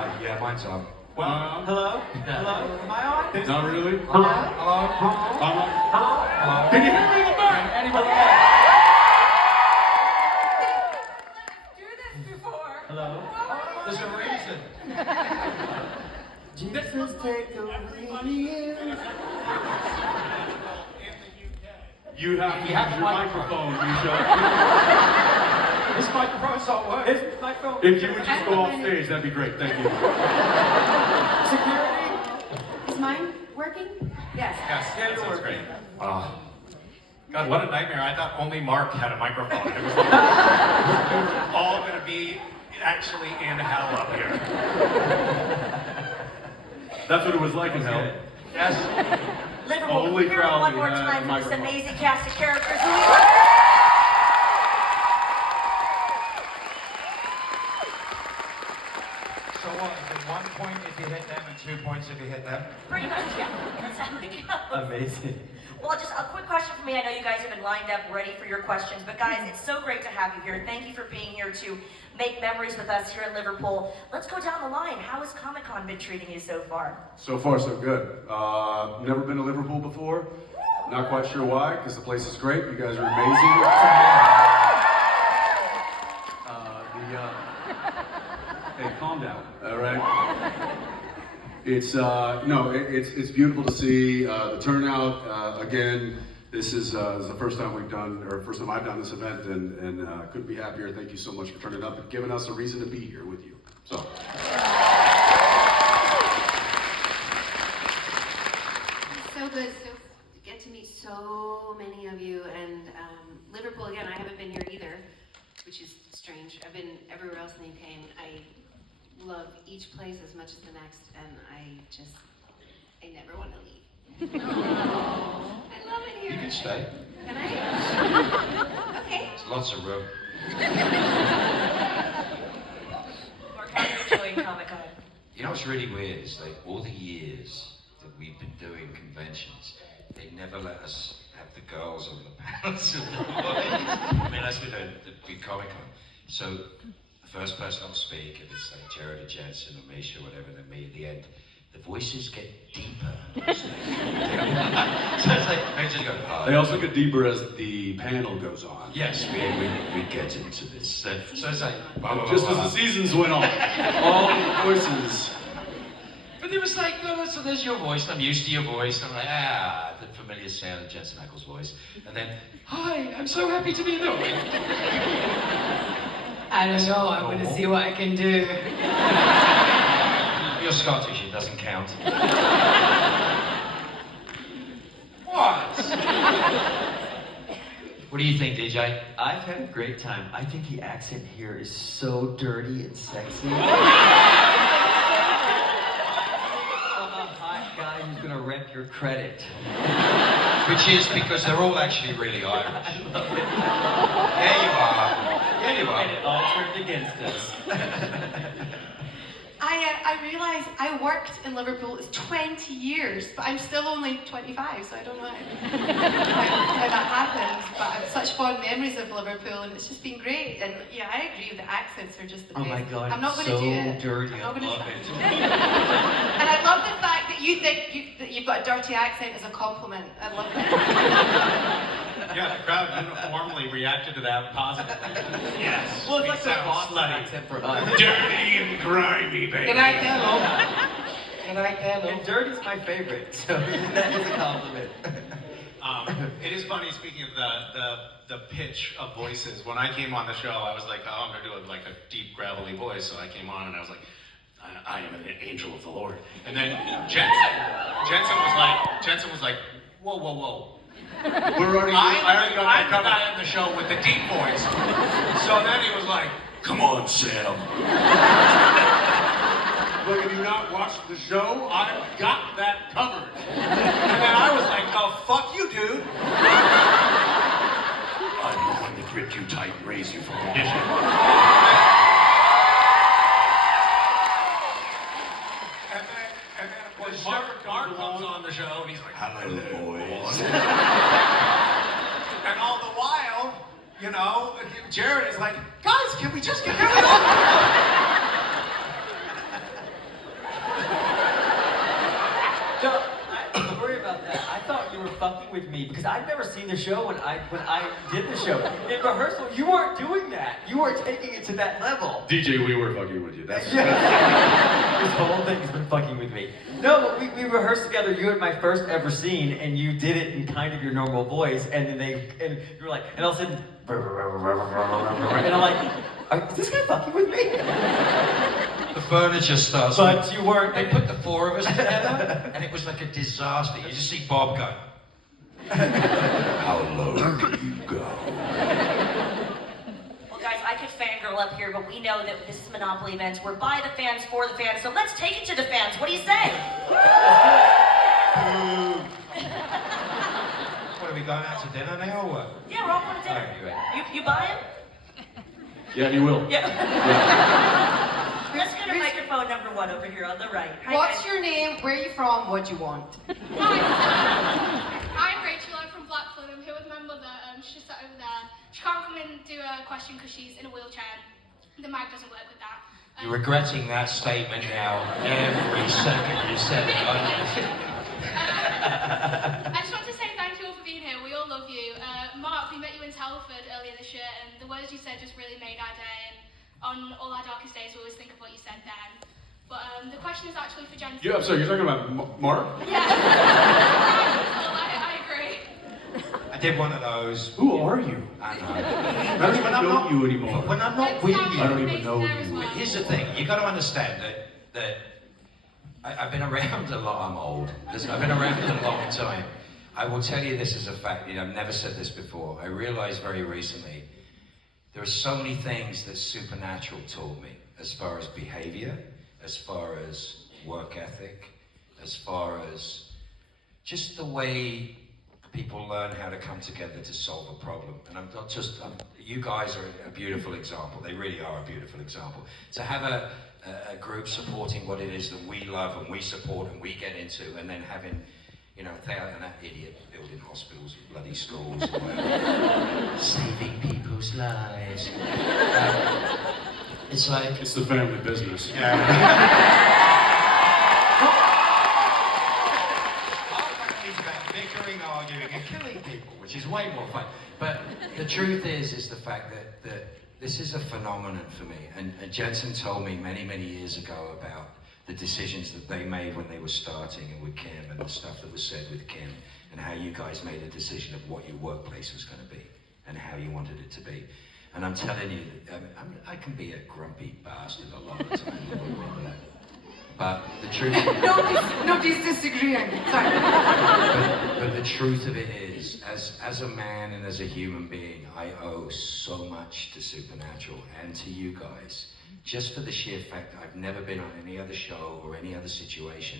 Yeah, mine's on. Well, hello? Hello? Am I on? Not really. Hello? Hello? Hello? Hello? Can you hear me in the back? Anybody else? Do this before. Hello? There's a reason. Jesus, take the wheel. You have the your microphone, Misha. This microphone's not working. This microphone. If you would just go off stage, that'd be great. Thank you. Security? Is mine working? Yes. Yes, that sounds great. God, what a nightmare. I thought only Mark had a microphone. It was like, we were all going to be actually in hell up here. That's what it was like in hell. Yes. Liverpool, Only can we hear it crowd one more behind time the for this microphone. amazing cast of characters who we So what, is it 1 point if you hit them and 2 points if you hit them? pretty much, yeah. That's how it goes. Amazing. Well, just a quick question for me. I know you guys have been lined up ready for your questions, but guys, it's so great to have you here. Thank you for being here to make memories with us here in Liverpool. Let's go down the line. How has ComicCon been treating you so far? So far, so good. Never been to Liverpool before. Not quite sure why, because the place is great. You guys are amazing. Hey, calm down. All right. It's it's beautiful to see the turnout. Again, this is the first time we've done, or first time I've done this event, and couldn't be happier. Thank you so much for turning up and giving us a reason to be here with you. So. So good to get to meet so many of you, and Liverpool again. I haven't been here either, which is strange. I've been everywhere else in the UK, and I love each place as much as the next, and I never want to leave. I love it here. You can stay. Can I? Okay. There's lots of room. Mark, how are you enjoying ComicCon? You know what's really weird is like all the years that we've been doing conventions, they never let us have the girls on the panels. I mean, that's been the big Comic-Con. So the first person I'll speak, and it's like Jared or Jensen or Misha or whatever, and then me at the end, the voices get deeper. So it's like, I just go, They also get deeper as the panel goes on. yes, we get into this. So it's like, Just as the seasons went on, all the voices. But it was like, no, so there's your voice, and I'm used to your voice. I'm like, the familiar sound of Jensen Ackles' voice. And then, hi, I'm so happy to be in the room. I don't know, I'm going to see what I can do. You're Scottish, it doesn't count. What? What do you think, DJ? I've had a great time. I think the accent here is so dirty and sexy. I'm a hot guy who's gonna wreck your credit. Which is because they're all actually really Irish. I love it. There you are. There you And are. it all turned against us. I realize I worked in Liverpool 20 years, but I'm still only 25, so I don't know how that happened. But I have such fond memories of Liverpool, and it's just been great. And yeah, I agree, the accents are just the best. Oh my God, I'm not it's going to so do it. dirty, I'm not I gonna love try. it. And I love the fact that you think that you've got a dirty accent as a compliment. I love that. Yeah, the crowd uniformly reacted to that positively. Yes. Well, it's we like the sound Boston slutty. accent for us. Dirty and grimy, baby. Good night, Connell. Good night, And Connell. dirty's my favorite, so that is a compliment. It is funny, speaking of the pitch of voices, when I came on the show, I was like, oh, I'm going to do like a deep, gravelly voice, so I came on and I was like, I am an angel of the Lord. And then Jensen was like, whoa, whoa, whoa. We're already. I'm the guy on the show with the deep voice. So then he was like, come on, Sam. Look, have you not watched the show? I've got that covered. And then I was like, oh, fuck you, dude. I'm the one that gripped you tight and raised you from perdition. And then of course, Mark comes on the show, and he's like, hello, boys. And all the while, you know, Jared is like, guys, can we just get rid of it? fucking with me because I'd never seen the show when I did the show. In rehearsal, you weren't doing that. You weren't taking it to that level. DJ, we were fucking with you. That's This whole thing's been fucking with me. No, but we rehearsed together. You had my first ever scene, and you did it in kind of your normal voice, and then you were like, and all of a sudden, and I'm like, is this guy fucking with me? The furniture starts. But you weren't. They put the four of us together, and it was like a disaster. You just see Bob go. How low can you go? Well, guys, I could fangirl up here, but we know that this is Monopoly events. We're by the fans, for the fans, so let's take it to the fans. What do you say? What, are we going out to dinner now, or what? Yeah, we're all going to dinner. Alright, you ready? You buy it? Yeah, you will. Yeah. Let's go to microphone number 1 over here on the right. Hi, What's guys. your name? Where are you from? What do you want? I'm Rachel, I'm from Blackpool, I'm here with my mother, she's sat over there. She can't come in and do a question because she's in a wheelchair. The mic doesn't work with that. You're regretting that statement now every second you said it, aren't you? I just want to say thank you all for being here, we all love you. Mark, we met you in Telford earlier this year and the words you said just really made our day, and on all our darkest days we always think of what you said then. But the question is actually for Jensen. Yeah, I'm sorry, you're talking about Mark? Yeah. I agree. I did one of those. Who are you? I know. I don't even know you anymore. When I'm not with you, I don't even know you. But here's the thing, you got to understand that I've been around a lot. I'm old. Listen, I've been around a long time. I will tell you this as a fact. I've never said this before. I realized very recently there are so many things that Supernatural taught me, as far as behavior, as far as work ethic, as far as just the way people learn how to come together to solve a problem. And I'm not just, you guys are a beautiful example. They really are a beautiful example. To have a group supporting what it is that we love and we support and we get into, and then having, and that idiot building hospitals, bloody schools, and whatever, saving people's lives. It's like... It's the family business. It's about bickering, arguing, and killing people, which is way more fun. But the truth is the fact that this is a phenomenon for me. And Jensen told me many, many years ago about the decisions that they made when they were starting and with Kim, and the stuff that was said with Kim, and how you guys made a decision of what your workplace was going to be and how you wanted it to be. And I'm telling you, I can be a grumpy bastard a lot of the time. But the truth of it, Nobody's disagreeing. Sorry. but the truth of it is, as a man and as a human being, I owe so much to Supernatural and to you guys. Just for the sheer fact that I've never been on any other show or any other situation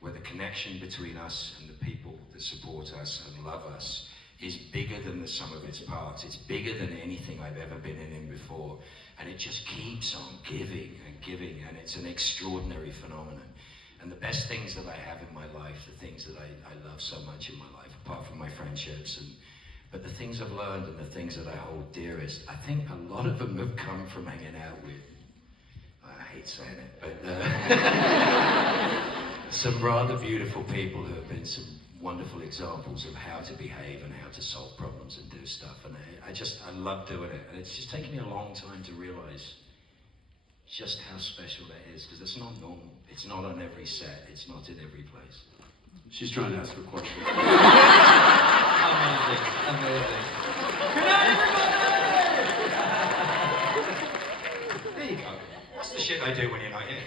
where the connection between us and the people that support us and love us is bigger than the sum of its parts. It's bigger than anything I've ever been in before. And it just keeps on giving and giving, and it's an extraordinary phenomenon. And the best things that I have in my life, the things that I love so much in my life, apart from my friendships, but the things I've learned and the things that I hold dearest, I think a lot of them have come from hanging out with, I hate saying it, but some rather beautiful people who have been some wonderful examples of how to behave and how to solve problems and do stuff. And I love doing it. And it's just taken me a long time to realize just how special that is, because it's not normal. It's not on every set. It's not in every place. She's trying to ask a question. Amazing. Good night, everybody! There you go. That's the shit I do when you're not here.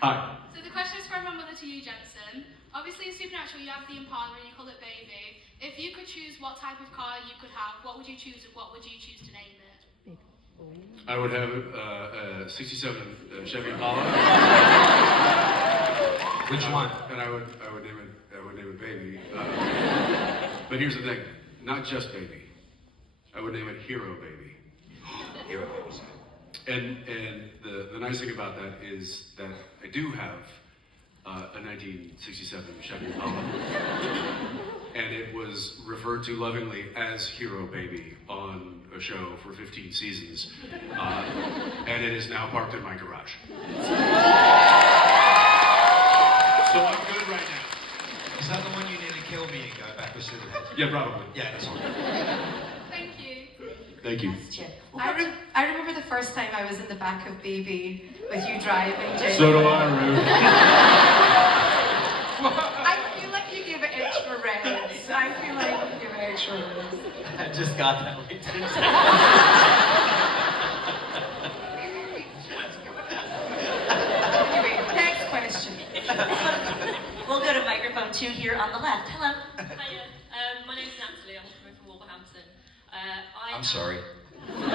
Hi. So the question is from my mother to you, Jensen. Obviously in Supernatural you have the Impala and you call it Baby. If you could choose what type of car you could have, what would you choose and what would you choose to name it? I would have a 67 Chevy Impala. Which one? And I would name it Baby. But here's the thing, not just Baby. I would name it Hero Baby. Hero Baby. And the nice thing about that is that I do have a 1967 Chevy Impala, and it was referred to lovingly as Hero Baby on a show for 15 seasons, and it is now parked in my garage. So I'm good right now. Is that the one you nearly killed me and go backwards through the head? Yeah, probably. Yeah, that's all. Thank you. Thank you. I remember the first time I was in the back of Baby with you driving, Jensen. So do I, Ruth. I feel like you gave it extra reds. I feel like you gave it extra reds. I just got that. Anyway, next question. We'll go to microphone 2 here on the left. Hello. Hiya, my name's Natalie, I'm coming from Wolverhampton. I'm sorry. Unfortunately.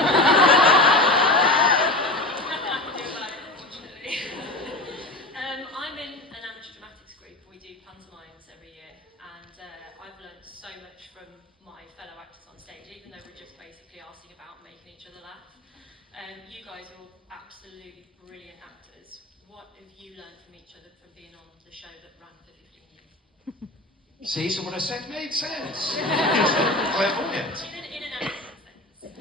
I'm in an amateur dramatics group. We do pantomimes every year, and I've learned so much from my fellow actors on stage, even though we're just basically asking about making each other laugh. You guys are all absolutely brilliant actors. What have you learned from each other from being on the show that ran for 15 years? See, so what I said made sense. Clairvoyant. In an acting sense.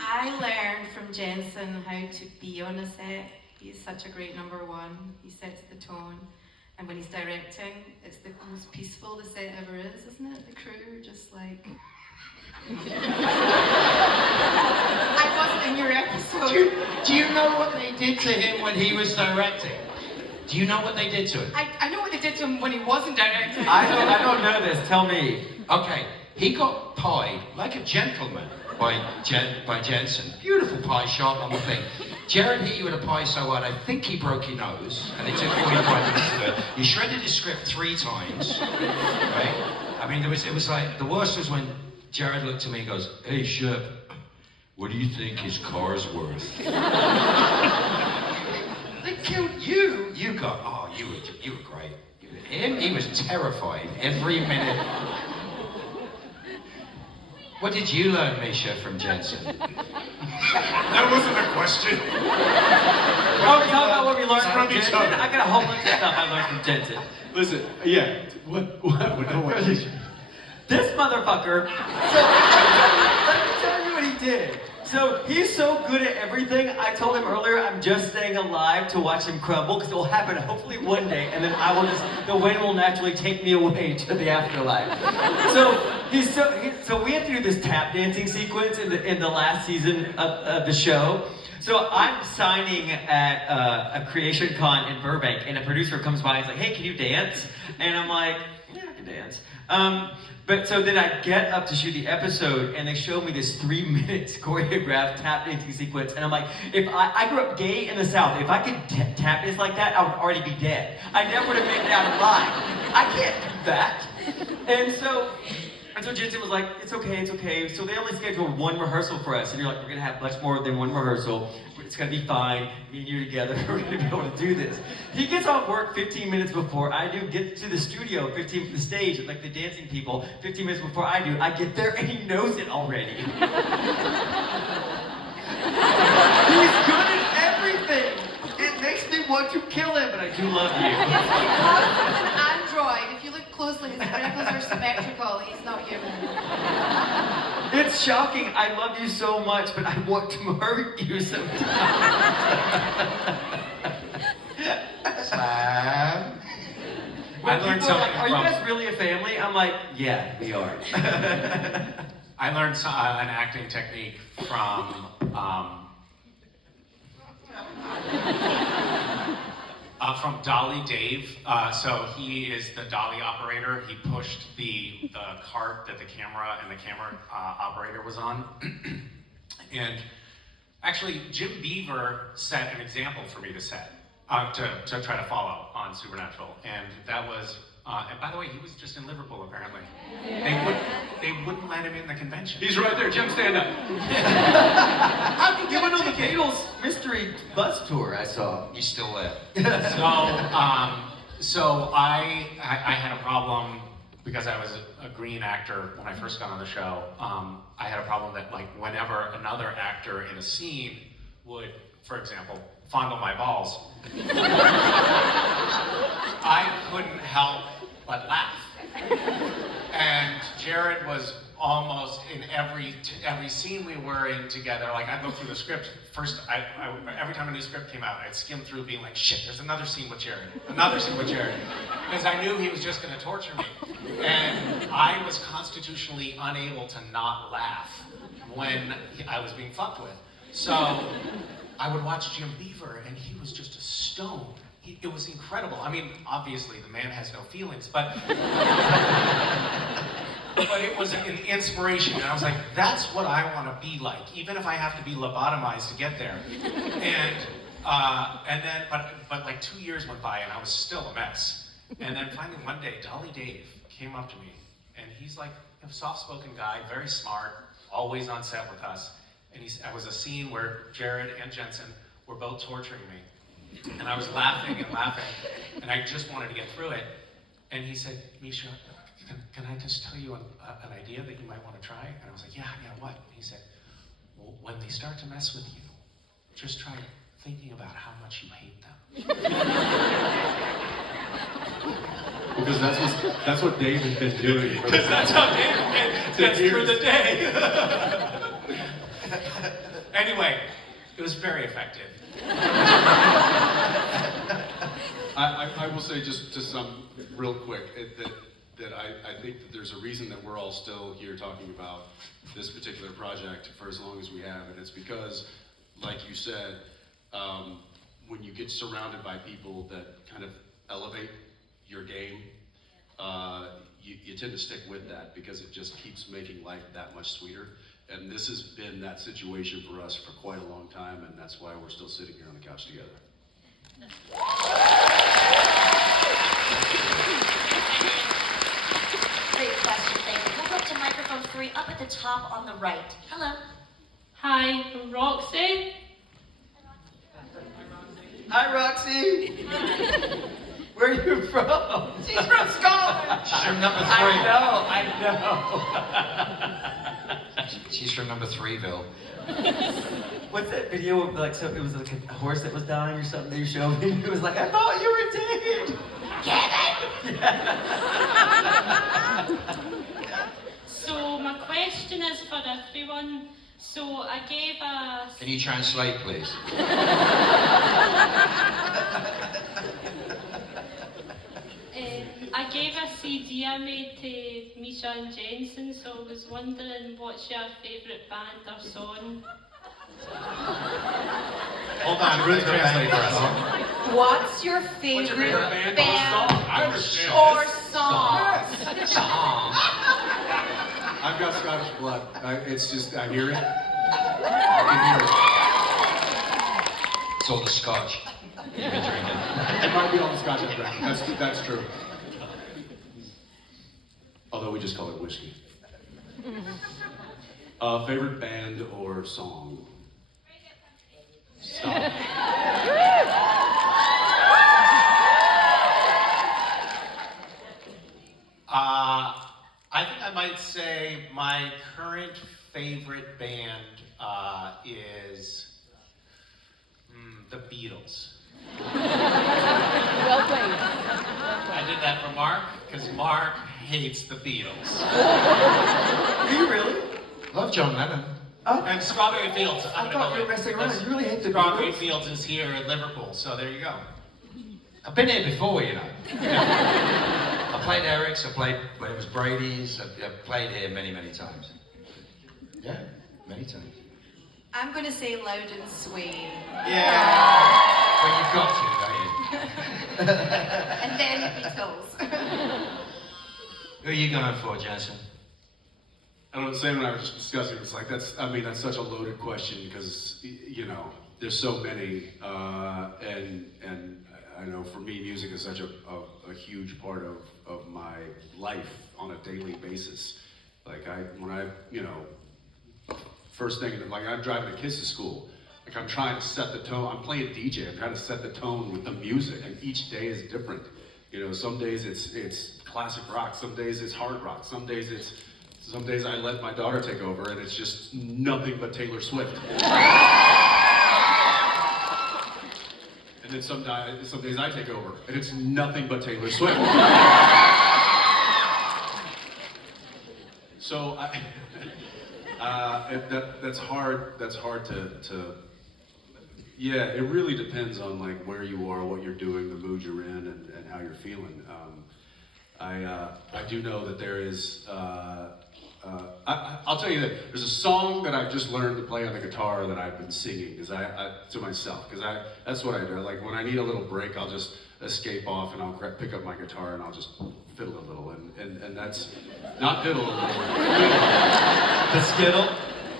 I learned from Jensen how to be on a set. He's such a great number one. He sets the tone. And when he's directing, it's the most peaceful the set ever is, isn't it? The crew are just like... I wasn't in your episode. Do you know what they did to him when he was directing? Do you know what they did to him? I know what they did to him when he wasn't directing. I don't know this. Tell me. Okay, he got pied like a gentleman by Jensen. Beautiful pie shot on the thing. Jared hit you with a pie so hard, I think he broke your nose, and it took 45 minutes to do it. You shredded his script 3 times, right? I mean, it was like, the worst was when Jared looked at me and goes, "Hey, Shep, what do you think his car's worth?" They killed you. You got, oh, you were great. Him, he was terrified every minute. What did you learn, Misha, from Jensen? That wasn't a question. Oh, we talk about what we learned from From each Jensen? other. I got a whole bunch of stuff I learned from Jensen. Listen, yeah. What? This motherfucker. So, let me tell you what he did. So he's so good at everything. I told him earlier I'm just staying alive to watch him crumble because it will happen hopefully one day, and then the wind will naturally take me away to the afterlife. So we have to do this tap dancing sequence in the last season of the show. So I'm signing at a creation con in Burbank, and a producer comes by and is like, "Hey, can you dance?" And I'm like, "Yeah, I can dance." But so then I get up to shoot the episode, and they show me this 3-minute choreographed tap dancing sequence, and I'm like, if I grew up gay in the South, if I could tap dance like that, I would already be dead. I never would have made it out alive. I can't do that. And so Jensen was like, it's okay. So they only scheduled 1 rehearsal for us, and you're like, we're gonna have much more than 1 rehearsal. It's gonna be fine. Me and you together, we're gonna be able to do this. He gets off work 15 minutes before I do. Get to the studio, the stage, like the dancing people, 15 minutes before I do. I get there and he knows it already. He's good at everything. It makes me want to kill him, but I do love you. Because he's an android, if you look closely, his wrinkles are symmetrical. He's not human. It's shocking. I love you so much, but I want to hurt you sometimes. Slam. When I learned people are like, something are you from- guys really a family? I'm like, yeah, we are. I learned an acting technique from Dolly Dave. So he is the dolly operator. He pushed the cart that the camera operator was on. And actually, Jim Beaver set an example for me to set, to try to follow on Supernatural. And that was, and by the way, he was just in Liverpool apparently. They wouldn't let him in the convention. He's right there. Jim, stand up. How did you went on the Beatles mystery bus tour I saw? He's still there. So I had a problem because I was a green actor when I first got on the show. I had a problem that like whenever another actor in a scene would, for example, fondle my balls, I couldn't help but laugh. And Jared was almost in every scene we were in together. Like I'd go through the script first. Every time a new script came out, I'd skim through, being like, "Shit, there's another scene with Jared, another scene with Jared," because I knew he was just going to torture me, and I was constitutionally unable to not laugh when I was being fucked with. So I would watch Jim Beaver, and he was just a stone. It was incredible. I mean, obviously, the man has no feelings, but it was an inspiration. And I was like, that's what I want to be like, even if I have to be lobotomized to get there. And then, but like 2 years went by, and I was still a mess. And then finally one day, Dolly Dave came up to me, and he's like a soft-spoken guy, very smart, always on set with us. And I was a scene where Jared and Jensen were both torturing me. And I was laughing and laughing, and I just wanted to get through it. And he said, "Misha, can I just tell you an idea that you might want to try?" And I was like, yeah, what? And he said, "Well, when they start to mess with you, just try thinking about how much you hate them." Because that's what Dave has been doing. Because that's how Dave gets through the day. Anyway, it was very effective. I will say just to some real quick that I think that there's a reason that we're all still here talking about this particular project for as long as we have, and it's because, like you said, when you get surrounded by people that kind of elevate your game, you tend to stick with that because it just keeps making life that much sweeter. And this has been that situation for us for quite a long time, and that's why we're still sitting here on the couch together. Great question, thank you. We'll go up to microphone 3, up at the top on the right. Hello. Hi, I'm Roxy. Hi, Roxy. Where are you from? She's from Scotland. She's from number 3. I know. She's from number 3ville. What's that video of like, so it was like a horse that was dying or something that you showed me? It was like, I thought you were dead. So my question is for everyone. So I gave a... Can you translate, please? I gave a CD I made to Misha and Jensen, so I was wondering what's your favourite band or song? Hold on, Ruth, translate for us. What's your favorite band I understand. or song? I've got Scottish blood. It's just, I hear it. I can hear it. It's all the scotch you've been drinking. It might be all the Scotch I've drank. That's true. Although we just call it whiskey. Favorite band or song? Stop. I think I might say my current favorite band is the Beatles. Well played. I did that for Mark because Mark hates the Beatles. Do you really? Love John Lennon. And Strawberry Fields. I thought you were messing around. You really hate the Strawberry Beatles? Fields is here in Liverpool, so there you go. I've been here before, you know. I played Eric's, I played when it was Brady's, I've played here many, many times. Yeah, many times. I'm going to say Loud and Swain. Yeah. When you've got to, don't you? And then Beatles. Who are you going for, Jensen? I don't know, Sam and I were just discussing, it's like, that's such a loaded question because, you know, there's so many, and I know for me, music is such a huge part of my life on a daily basis. Like first thing, like I'm driving the kids to school, like I'm trying to set the tone, I'm playing DJ, I'm trying to set the tone with the music, and each day is different. You know, some days it's classic rock, some days it's hard rock, some days I let my daughter take over and it's just nothing but Taylor Swift. And then some days I take over and it's nothing but Taylor Swift. So that's hard. That's hard to. Yeah, it really depends on like where you are, what you're doing, the mood you're in, and how you're feeling. I do know that there is. I'll tell you that there's a song that I've just learned to play on the guitar that I've been singing because to myself because that's what I do. Like when I need a little break, I'll just escape off and I'll pick up my guitar and I'll just fiddle a little and that's not fiddle a little. The skittle.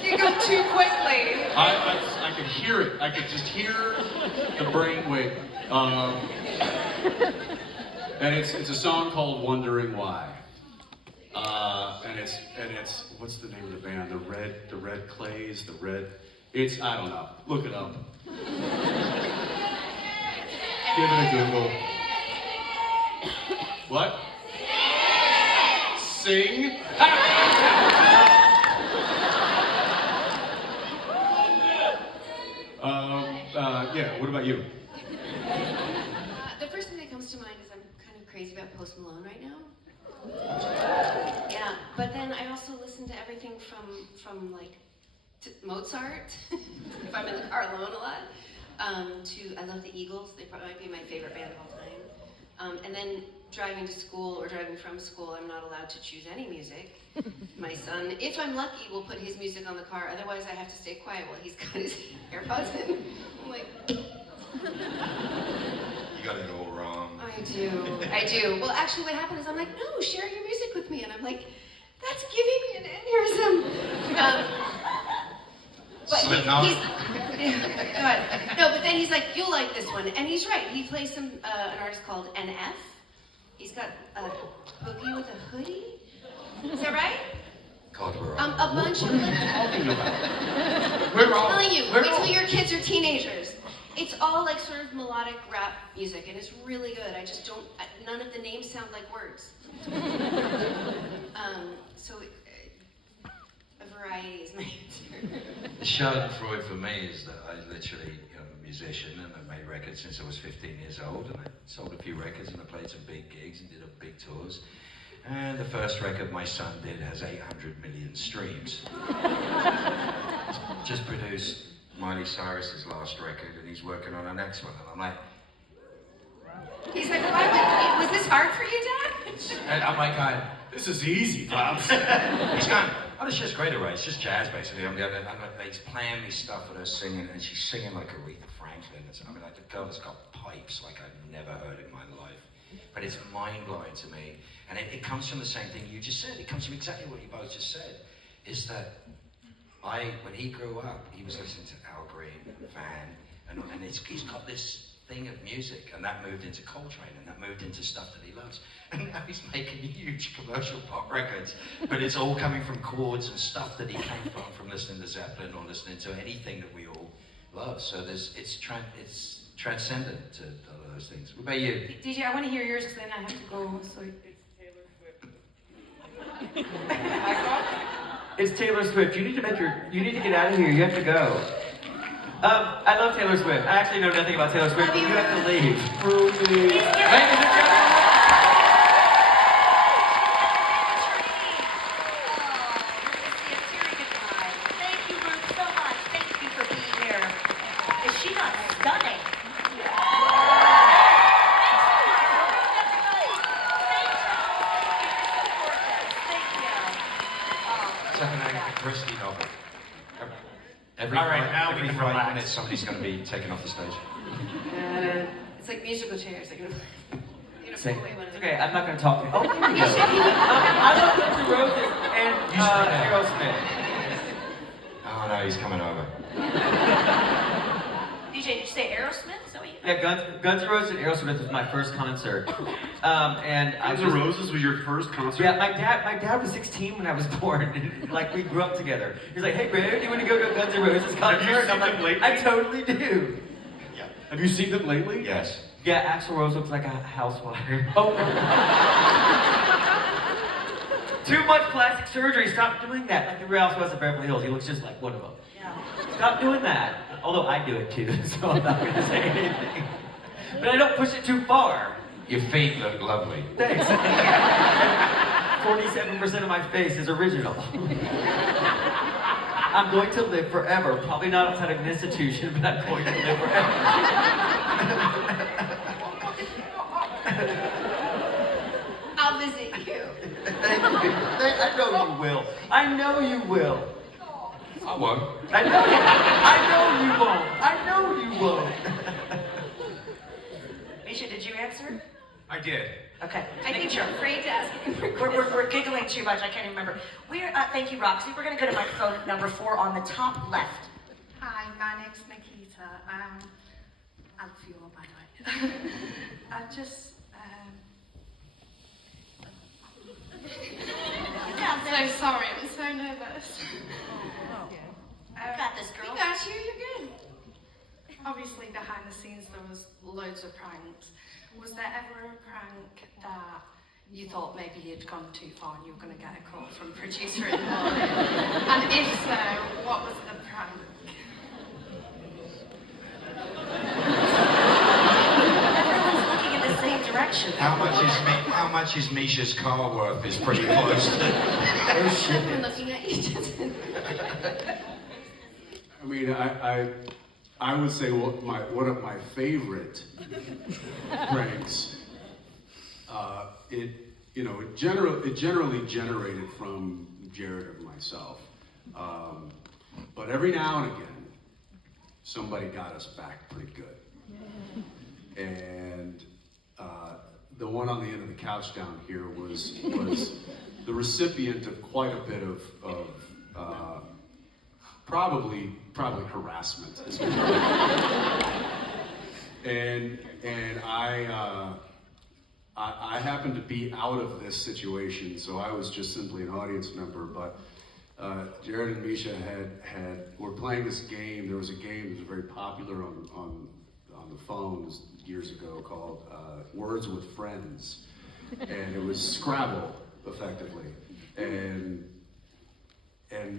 You go too quickly. I could hear it. I could just hear the brainwave. And it's a song called "Wondering Why." And it's what's the name of the band? The Red Clays, It's I don't know. Look it up. Give it a Google. What? Sing. Yeah. What about you? The first thing that comes to mind is I'm kind of crazy about Post Malone right now. Yeah, but then I also listen to everything from like Mozart, if I'm in the car alone a lot, to I love the Eagles. They probably might be my favorite band of all time. And then driving to school or driving from school, I'm not allowed to choose any music. My son, if I'm lucky, will put his music on the car. Otherwise, I have to stay quiet while he's got his AirPods in. I'm like, You got it all wrong. I do. Well, actually, what happened is I'm like, no, share your music with me, and I'm like, that's giving me an aneurysm. But he's God. No, but then he's like, you'll like this one, and he's right. He plays an artist called NF. He's got a boogie with a hoodie. Is that right? God, we're A bunch of. I'm telling you, wait till your kids are teenagers. It's all like sort of melodic rap music, and it's really good. I just don't. None of the names sound like words. So a variety is my answer. The Schadenfreude for me is that I literally, I'm a musician and I've made records since I was 15 years old, and I sold a few records and I played some big gigs and did big tours. And the first record my son did has 800 million streams. Just produced Miley Cyrus's last record and he's working on our next one. And I'm like... He's like, was this hard for you, Dad? And I'm like, this is easy, Pops. He's going, oh, it's just great array. It's just jazz, basically. He's playing me stuff with her singing, and she's singing like Aretha Franklin. Like the girl has got pipes like I've never heard in my life. But it's mind-blowing to me. And it comes from the same thing you just said. It comes from exactly what you both just said. Is that when he grew up, he was listening to Al Green and Van, and he's got this thing of music, and that moved into Coltrane, and that moved into stuff that he loves. And now he's making huge commercial pop records, but it's all coming from chords and stuff that he came from listening to Zeppelin or listening to anything that we all love. So it's transcendent to all of those things. What about you? DJ, I want to hear yours because then I have to go. So It's Taylor Swift. You need to get out of here. You have to go. I love Taylor Swift. I actually know nothing about Taylor Swift. You have to leave. Ruthie. Ladies and gentlemen. Thank you, Ruth, so much. Thank you for being here. Is she not stunning? It's like an Agatha Christie novel. Every All right, now we every can 5 relax. minutes, somebody's going to be taken off the stage. It's like musical chairs. They're gonna Say, pull away one of them. okay, I'm not going to talk. Oh, there we go. I love Guns N' Roses and Aerosmith. Oh no, he's coming over. DJ, did you say Aerosmith? Is that what you Yeah, Guns N' Roses and Aerosmith was my first concert. And Guns N' Roses was your first concert? Yeah, my dad was 16 when I was born. And, like, we grew up together. He's like, hey, bro, do you want to go to a Guns N' Roses concert? And I'm like, I totally do. Yeah. Have you seen them lately? Yes. Yeah, Ackles Rose looks like a housewife. Oh. Too much plastic surgery. Stop doing that. Like the Real Housewives of Beverly Hills. He looks just like one of them. Yeah. Stop doing that. Although I do it too, so I'm not going to say anything. But I don't push it too far. Your feet look lovely. Thanks. 47% of my face is original. I'm going to live forever. Probably not outside of an institution, but I'm going to live forever. I'll visit you. Thank you. I know you will. I know you will. I won't. I know you won't. I know you won't. Misha, did you answer? I did. Okay. I think you're afraid to ask any more We're giggling too much. I can't even remember. Thank you, Roxy. We're going to go to microphone number 4 on the top left. Hi, my name's Nikita. I'm Fiona, by the way. I'm just, I'm so sorry, I'm so nervous. You got this, girl. You got you, you're good. Obviously, behind the scenes, there was loads of pranks. Was there ever a prank that you thought maybe you'd gone too far and you were going to get a call from producer in the morning? And if so, what was the prank? Everyone's looking in the same direction. How much is Misha's car worth is pretty close to... Oh shit. I'm looking at you, Jensen. I mean, I would say one of my favorite pranks. It generally generated from Jared or myself, but every now and again, somebody got us back pretty good. And the one on the end of the couch down here was the recipient of quite a bit of probably harassment. And I happened to be out of this situation, so I was just simply an audience member. But Jared and Misha were playing this game. There was a game that was very popular on the phones years ago called Words with Friends, and it was Scrabble, effectively. And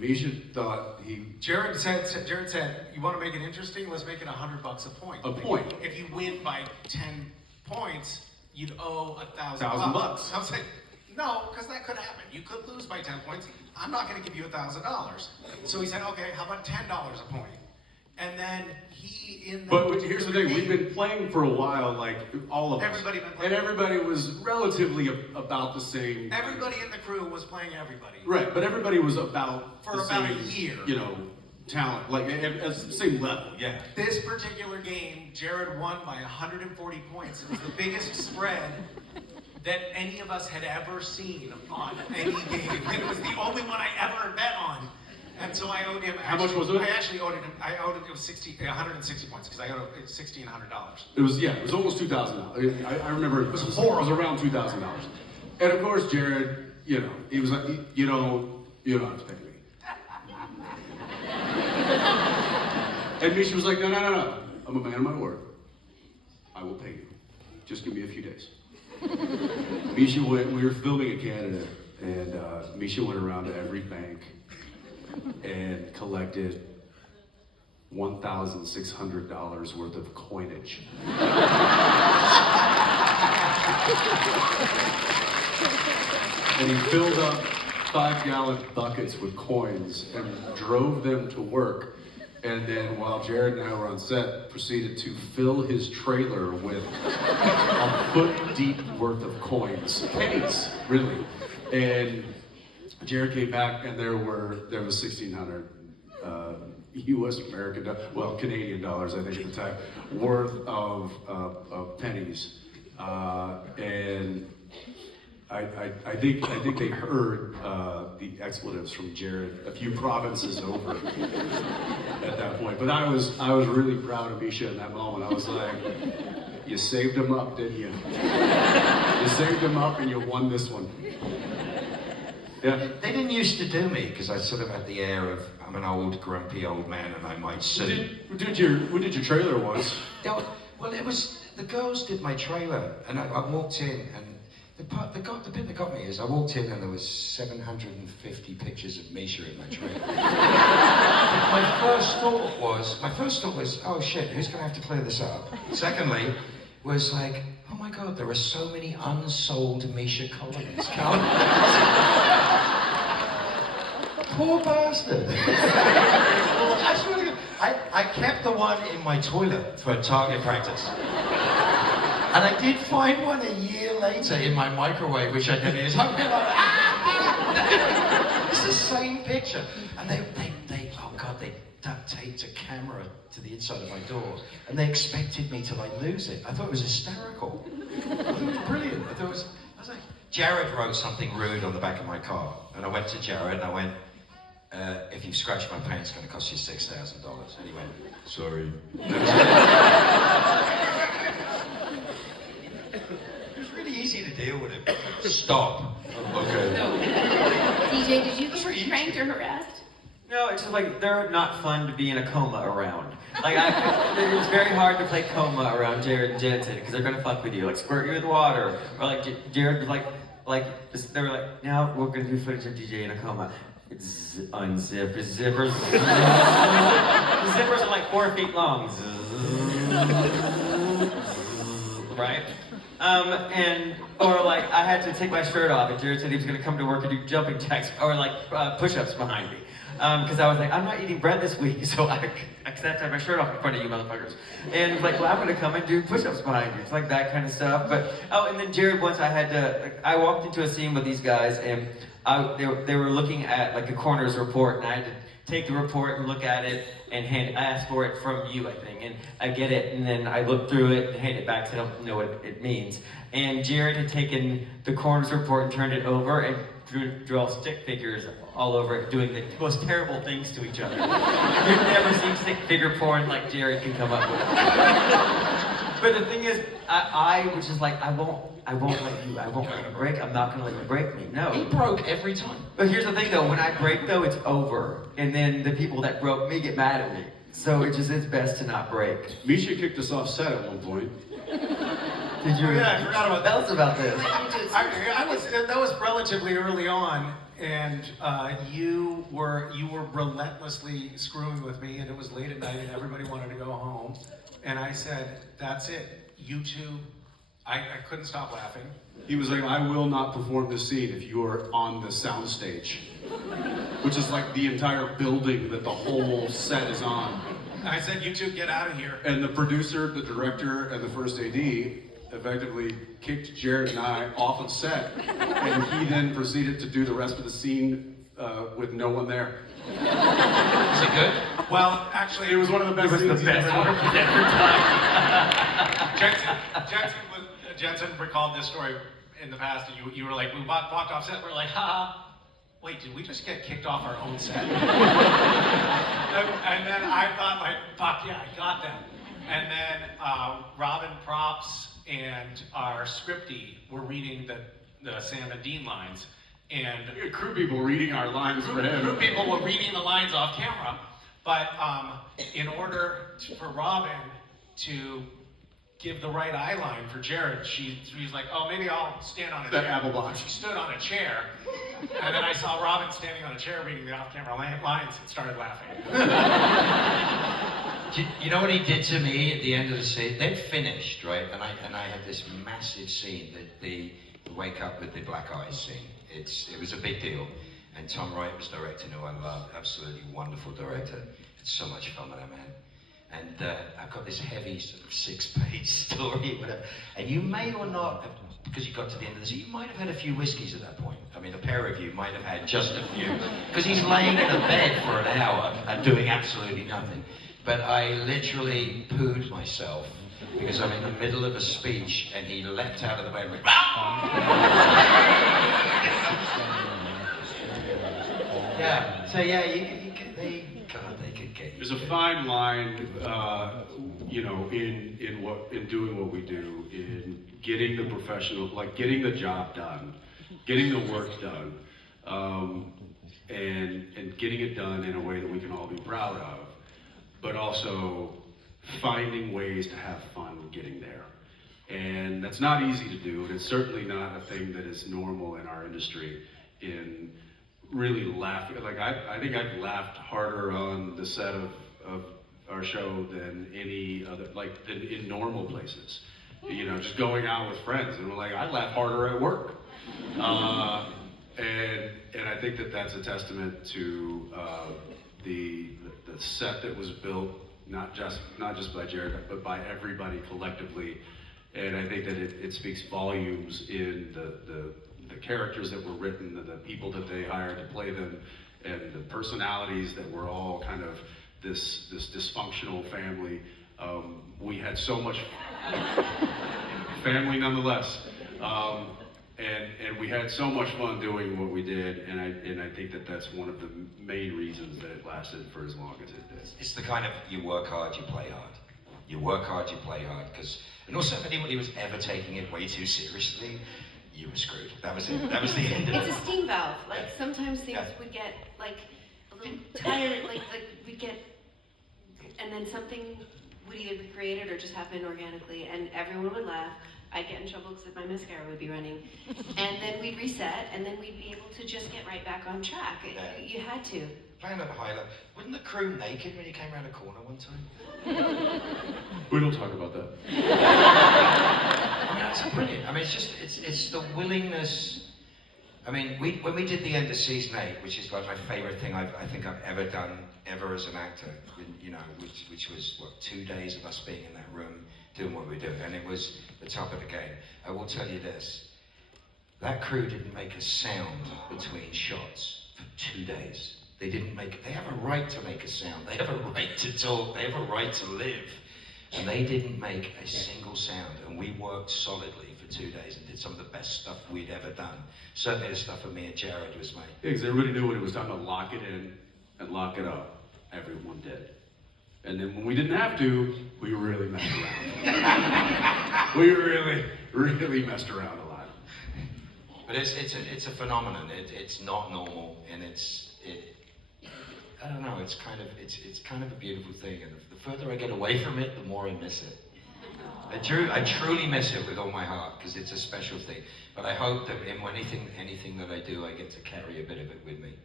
Misha thought Jared said, you want to make it interesting? Let's make it $100 a point. A point. If you win by 10 points, you'd owe $1,000. $1,000. I was like, no, because that could happen. You could lose by 10 points. I'm not going to give you $1,000. So he said, okay, how about $10 a point? And then But here's the thing, we've been playing for a while, like all of us. Everybody been playing. And everybody was relatively about the same. Everybody in the crew was playing everybody. Right, but everybody was about For the about same, a year. Talent, like at the same level, yeah. This particular game, Jared won by 140 points. It was the biggest spread that any of us had ever seen on any game. And it was the only one I ever bet on. And so I owed him. How much was it? I actually owed him. It was 160 points because I owed him $1,600. It was almost $2,000. I remember it was horrible. It was around $2,000. And of course, Jared, he was like, you don't have to pay me. And Misha was like, no. I'm a man of my word. I will pay you. Just give me a few days. Misha went. We were filming in Canada, and Misha went around to every bank and collected $1,600 worth of coinage. And he filled up 5-gallon buckets with coins and drove them to work. And then while Jared and I were on set, proceeded to fill his trailer with a foot deep worth of coins. Pennies, really. And Jared came back and there was 1,600 U.S. Canadian dollars, I think at the time, worth of pennies. And I think they heard the expletives from Jared a few provinces over at that point. But I was really proud of Misha in that moment. I was like, you saved him up, didn't you? You saved him up and you won this one. Yeah. They didn't used to do me because I sort of had the air of I'm an old, grumpy old man and I might sue. We did your trailer once. Yeah, well, it was the girls did my trailer and I walked in and the bit that got me is I walked in and there was 750 pictures of Misha in my trailer. my first thought was, oh shit, who's going to have to clear this up? Secondly, was like, oh my God, there are so many unsold Misha comics. Poor bastard. I swear to God, I kept the one in my toilet for target practice. And I did find one a year later in my microwave, which I never used. I'm like, it's the same picture. And they oh God, they duct taped a camera to the inside of my door. And they expected me to like lose it. I thought it was hysterical. I thought it was brilliant. I was like, Jared wrote something rude on the back of my car. And I went to Jared and I went, if you scratch my paint, it's going to cost you $6,000. And he went, sorry. It was really easy to deal with it. Stop. Okay. No. DJ, did you get pranked or harassed? No, it's just like they're not fun to be in a coma around. Like it was very hard to play coma around Jared and Jensen because they're gonna fuck with you, like squirt you with water, or like Jared was like they were like, now we're gonna do footage of DJ in a coma. Unzip his zippers. The zippers are like 4 feet long. Right? Or like I had to take my shirt off and Jared said he was gonna come to work and do jumping jacks or like push-ups behind me. Because I was like, I'm not eating bread this week, so I have to have my shirt off in front of you motherfuckers. And he's like, well, I'm gonna come and do push-ups behind you. It's like that kind of stuff. But and then Jared once I walked into a scene with these guys and they were looking at like a coroner's report, and I had to take the report and look at it and I asked for it from you, I think, and I get it, and then I look through it and hand it back because I don't know what it means. And Jared had taken the coroner's report and turned it over and drew all stick figures all over it, doing the most terrible things to each other. You've never seen stick figure porn like Jared can come up with. But the thing is, I was just like, I won't let you break. I'm not gonna let you break me. No. He broke every time. But here's the thing though, when I break though, it's over. And then the people that broke me get mad at me. So it's best to not break. Misha kicked us off set at one point. Did you? Yeah, I forgot about that. Tell us about this. That was relatively early on, and you were relentlessly screwing with me, and it was late at night, and everybody wanted to go home, and I said, "That's it, you two." I couldn't stop laughing. He was like, I will not perform this scene if you are on the soundstage. Which is like the entire building that the whole set is on. I said, you two get out of here. And the producer, the director, and the first AD effectively kicked Jared and I off of set. And he then proceeded to do the rest of the scene with no one there. Is it good? Well, actually, it was one of the best scenes he's ever done. Jensen recalled this story in the past, and you were like, we walked off set, we're like, haha, wait, did we just get kicked off our own set? and then I thought, like, fuck yeah, I got them. And then Robin Props and our scriptie were reading the Sam and Dean lines, and crew people reading our lines for him. Crew people were reading the lines off camera, but in order for Robin to give the right eye line for Jared, she's like, oh, maybe I'll stand on a chair. apple box. She stood on a chair, and then I saw Robin standing on a chair reading the off-camera lines and started laughing. You know what he did to me at the end of the scene? They'd finished, right? And I had this massive scene, the wake up with the black eyes scene. It was a big deal. And Tom Wright was directing, who I love, absolutely wonderful director. It's so much fun with that man. And I've got this heavy sort of 6-page story, whatever. And you may or not have, because you got to the end of the scene, you might have had a few whiskeys at that point. I mean, a pair of you might have had just a few. Because he's laying in a bed for an hour and doing absolutely nothing. But I literally pooed myself because I'm in the middle of a speech and he leapt out of the bed and went, yeah. So yeah, they could get you. There's a fine line, in doing what we do, in getting the professional, like getting the job done, getting the work done, and getting it done in a way that we can all be proud of, but also finding ways to have fun getting there. And that's not easy to do, and it's certainly not a thing that is normal in our industry. In really laughing, like I think I've laughed harder on the set of our show than any other, like than in normal places. just going out with friends, and we're like, I laugh harder at work. And I think that that's a testament to the set that was built, not just by Jared, but by everybody collectively. And I think that it speaks volumes in the characters that were written, the people that they hired to play them, and the personalities that were all kind of this dysfunctional family. We had so much family nonetheless. And we had so much fun doing what we did, and I think that that's one of the main reasons that it lasted for as long as it did. It's the kind of, you work hard, you play hard. You work hard, you play hard. And also, if anybody was ever taking it way too seriously, you were screwed. That was it. That was the end of it. It's a steam valve. Like sometimes things would get like a little tired, like we'd get, and then something would either be created or just happen organically, and everyone would laugh. I'd get in trouble because my mascara would be running. And then we'd reset, and then we'd be able to just get right back on track. You had to. Playing at the high level. Wasn't the crew naked when you came around a corner one time? We don't talk about that. I mean, that's brilliant. I mean, it's the willingness. I mean, when we did the end of season 8, which is like my favorite thing I think I've ever done, ever as an actor, which was, 2 days of us being in that room, doing what we do, and it was the top of the game. I will tell you this, that crew didn't make a sound between shots for 2 days. They have a right to make a sound, they have a right to talk, they have a right to live, and they didn't make a single sound, and we worked solidly for 2 days and did some of the best stuff we'd ever done. Certainly the stuff for me and Jared was made. Yeah, because everybody knew when it was time to lock it in and lock it up. Everyone did. And then when we didn't have to, we really messed around. We really messed around a lot. But it's a phenomenon. It's not normal, and I don't know. It's kind of a beautiful thing. And the further I get away from it, the more I miss it. I truly miss it with all my heart because it's a special thing. But I hope that in anything that I do, I get to carry a bit of it with me.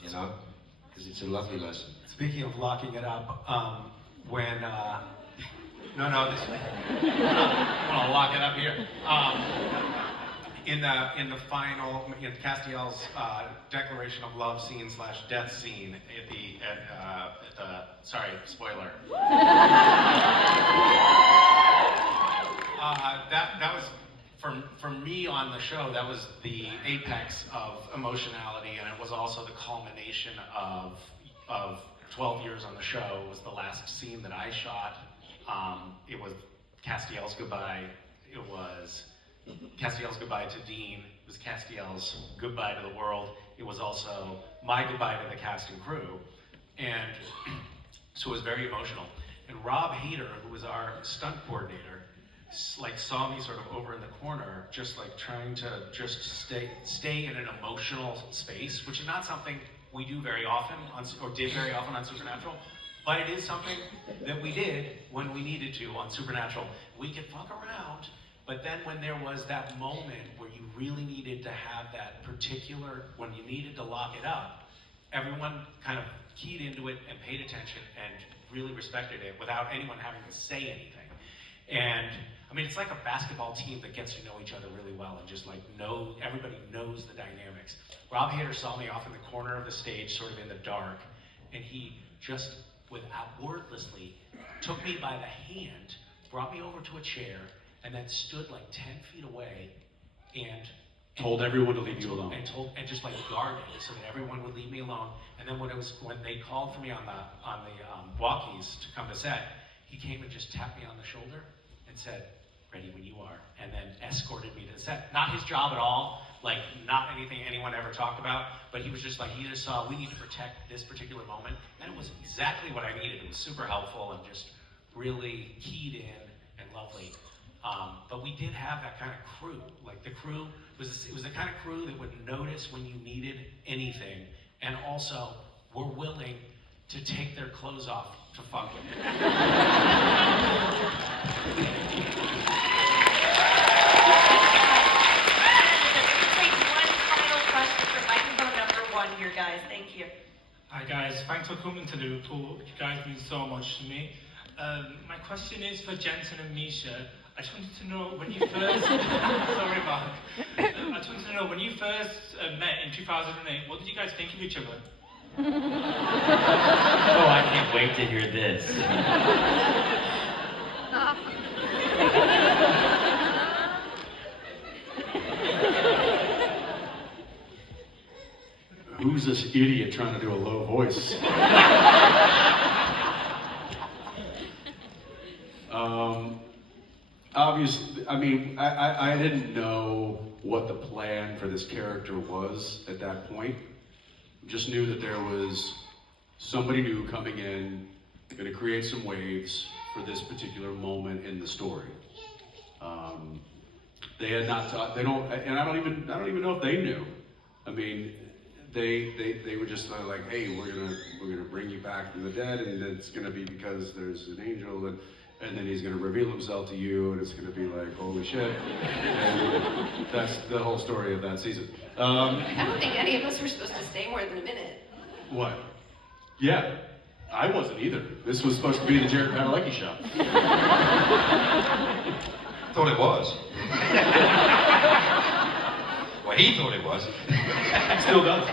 Because it's a lovely lesson. Speaking of locking it up, when this way. I'm gonna lock it up here. In the final, in Castiel's declaration of love scene / death scene at the sorry, spoiler. That was for me on the show. That was the apex of emotionality, and it was also the culmination of 12 years on the show. It was the last scene that I shot. It was Castiel's goodbye. It was Castiel's goodbye to Dean. It was Castiel's goodbye to the world. It was also my goodbye to the cast and crew. And so it was very emotional. And Rob Hader, who was our stunt coordinator, saw me sort of over in the corner, just trying to just stay in an emotional space, which is not something we do very often, or did very often on Supernatural, but it is something that we did when we needed to on Supernatural. We could fuck around, but then when there was that moment where you really needed to have that particular, when you needed to lock it up, everyone kind of keyed into it and paid attention and really respected it without anyone having to say anything. And I mean, it's like a basketball team that gets to know each other really well and just everybody knows the dynamics. Rob Hader saw me off in the corner of the stage, sort of in the dark, and he just, wordlessly, took me by the hand, brought me over to a chair, and then stood 10 feet away and told everyone to leave you alone. And just guarded so that everyone would leave me alone. And then when they called for me on the walkies to come to set, he came and just tapped me on the shoulder and said, "Ready when you are," and then escorted me to the set. Not his job at all, not anything anyone ever talked about, but he was just he just saw, we need to protect this particular moment, and it was exactly what I needed. It was super helpful and just really keyed in and lovely. But we did have that kind of crew. The crew it was the kind of crew that would notice when you needed anything, and also were willing to take their clothes off to fuck with you. Here, guys. Thank you. Hi guys, thanks for coming to Liverpool. You guys mean so much to me. My question is for Jensen and Misha. I just wanted to know when you first. Sorry, Mark. I just wanted to know when you first met in 2008. What did you guys think of each other? Oh, I can't wait to hear this. Who's this idiot trying to do a low voice? Obviously, I mean, I didn't know what the plan for this character was at that point. Just knew that there was somebody new coming in, going to create some waves for this particular moment in the story. They had not taught. They don't, and I don't even know if they knew. I mean, they were just like, hey, we're gonna bring you back from the dead, and it's gonna be because there's an angel, and then he's gonna reveal himself to you, and it's gonna be like, holy shit. And that's the whole story of that season. I don't think any of us were supposed to stay more than a minute. What? Yeah, I wasn't either. This was supposed to be the Jared Padalecki show. Thought it was. Well, he thought it was. Still does.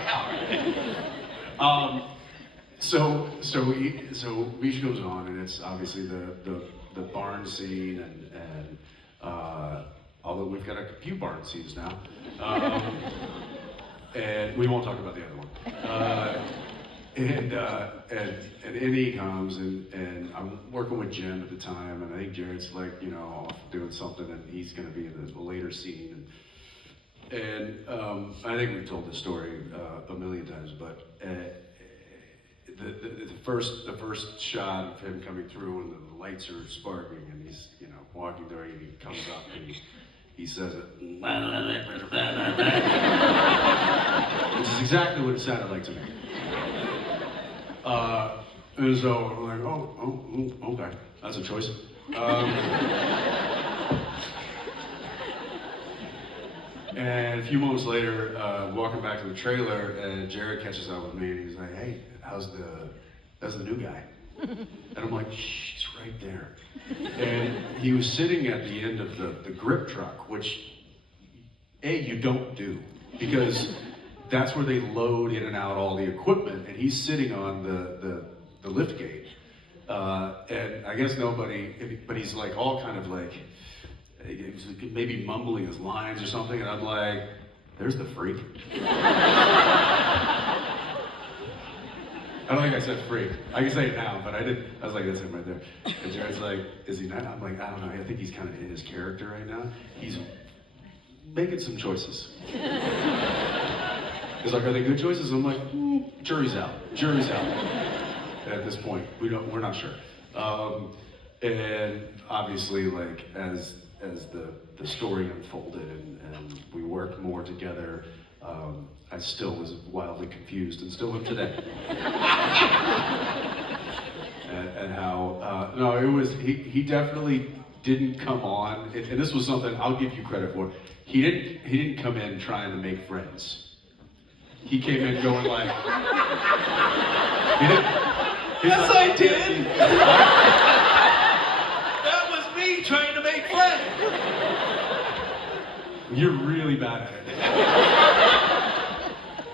So Misha goes on, and it's obviously the barn scene, and although we've got a few barn scenes now, and we won't talk about the other one. And in he comes, and I'm working with Jen at the time, and I think Jared's like, you know, off doing something, and he's going to be in the later scene. And I think we've told this story a million times, but the first shot of him coming through, and the lights are sparking, and he's, you know, walking there, and he comes up and he says it, which is exactly what it sounded like to me. And so I'm like, oh, okay, that's a choice. And a few moments later, walking back to the trailer, and Jared catches up with me, and he's like, hey, how's the new guy? And I'm like, shh, he's right there. And he was sitting at the end of the grip truck, which, you don't do, because that's where they load in and out all the equipment, and he's sitting on the lift gate. And I guess nobody, but he's like all kind of like, maybe mumbling his lines or something, and I'm like, there's the freak. I don't think I said freak. I can say it now, but I didn't. I was like, that's him right there. And Jared's like, is he not? I'm like, I don't know. I think he's kind of in his character right now. He's making some choices. He's like, are they good choices? I'm like, jury's out. Jury's out. At this point, we're not sure. And obviously, like as the story unfolded and we worked more together, I still was wildly confused and still am today. and how, no, it was, he definitely didn't come on, and this was something I'll give you credit for. He didn't come in trying to make friends. He came in going like, yes, I did. That was me trying to make friends. You're really bad at it.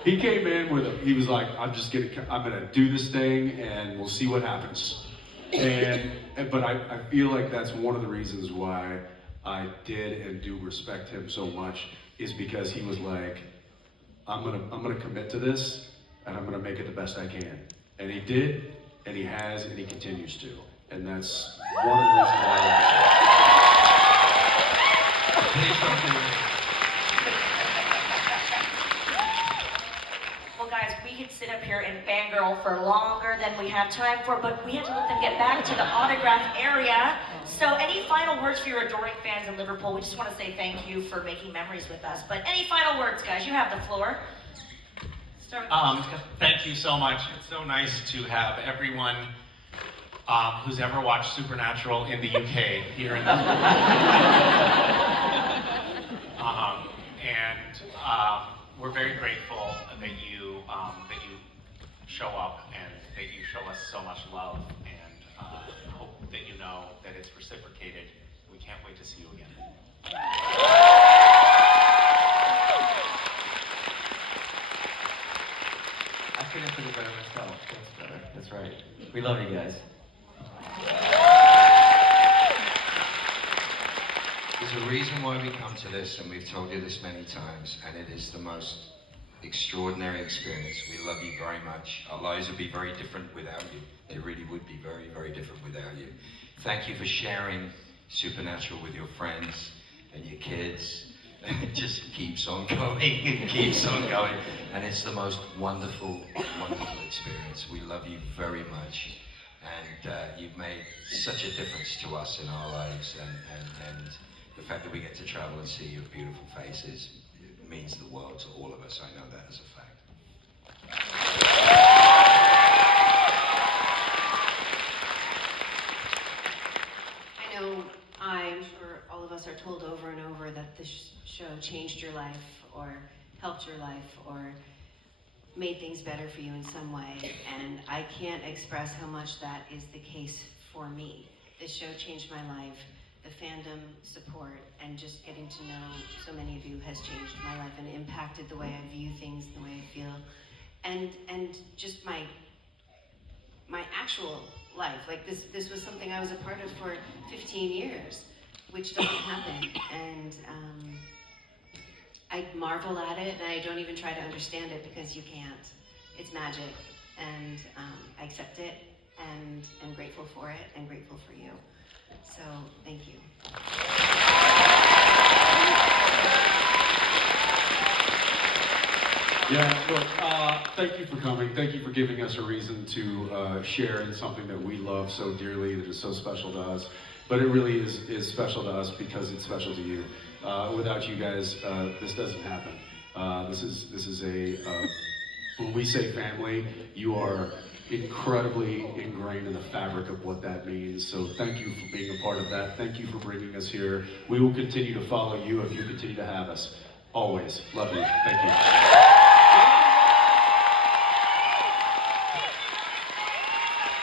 He came in he was like, I'm gonna do this thing, and we'll see what happens. But I feel like that's one of the reasons why I did and do respect him so much, is because he was like, I'm gonna commit to this, and I'm gonna make it the best I can. And he did, and he has, and he continues to. And that's one of the reasons why Well, guys, we could sit up here and fangirl for longer than we have time for, but we have to let them get back to the autograph area. So any final words for your adoring fans in Liverpool? We just want to say thank you for making memories with us. But any final words, guys? You have the floor. Thank you so much. It's so nice to have everyone who's ever watched Supernatural in the UK here in this room. We're very grateful that you show up and that you show us so much love, and hope that you know that it's reciprocated. We can't wait wait to see you again. I couldn't put it better myself. That's better. That's right. We love you guys. There's a reason why we come to this, and we've told you this many times, and it is the most extraordinary experience. We love you very much. Our lives would be very different without you. They really would be very, very different without you. Thank you for sharing Supernatural with your friends and your kids. It just keeps on going and keeps on going. And it's the most wonderful, wonderful experience. We love you very much. And you've made such a difference to us in our lives. And the fact that we get to travel and see your beautiful faces, it means the world to all of us. I know that as a fact. I know, I'm sure all of us are told over and over that this show changed your life or helped your life or made things better for you in some way, and I can't express how much that is the case for me. This show changed my life. The fandom support and just getting to know so many of you has changed my life and impacted the way I view things, the way I feel, and just my actual life. Like this was something I was a part of for 15 years, which doesn't happen, and I marvel at it, and I don't even try to understand it because you can't. It's magic, and I accept it, and am grateful for it, and grateful for you. So, thank you. Yeah, look, thank you for coming. Thank you for giving us a reason to share in something that we love so dearly, that is so special to us. But it really is special to us because it's special to you. Without you guys, this doesn't happen. This is a, when we say family, you are incredibly ingrained in the fabric of what that means. So thank you for being a part of that. Thank you for bringing us here. We will continue to follow you if you continue to have us. Always. Love you. Thank you.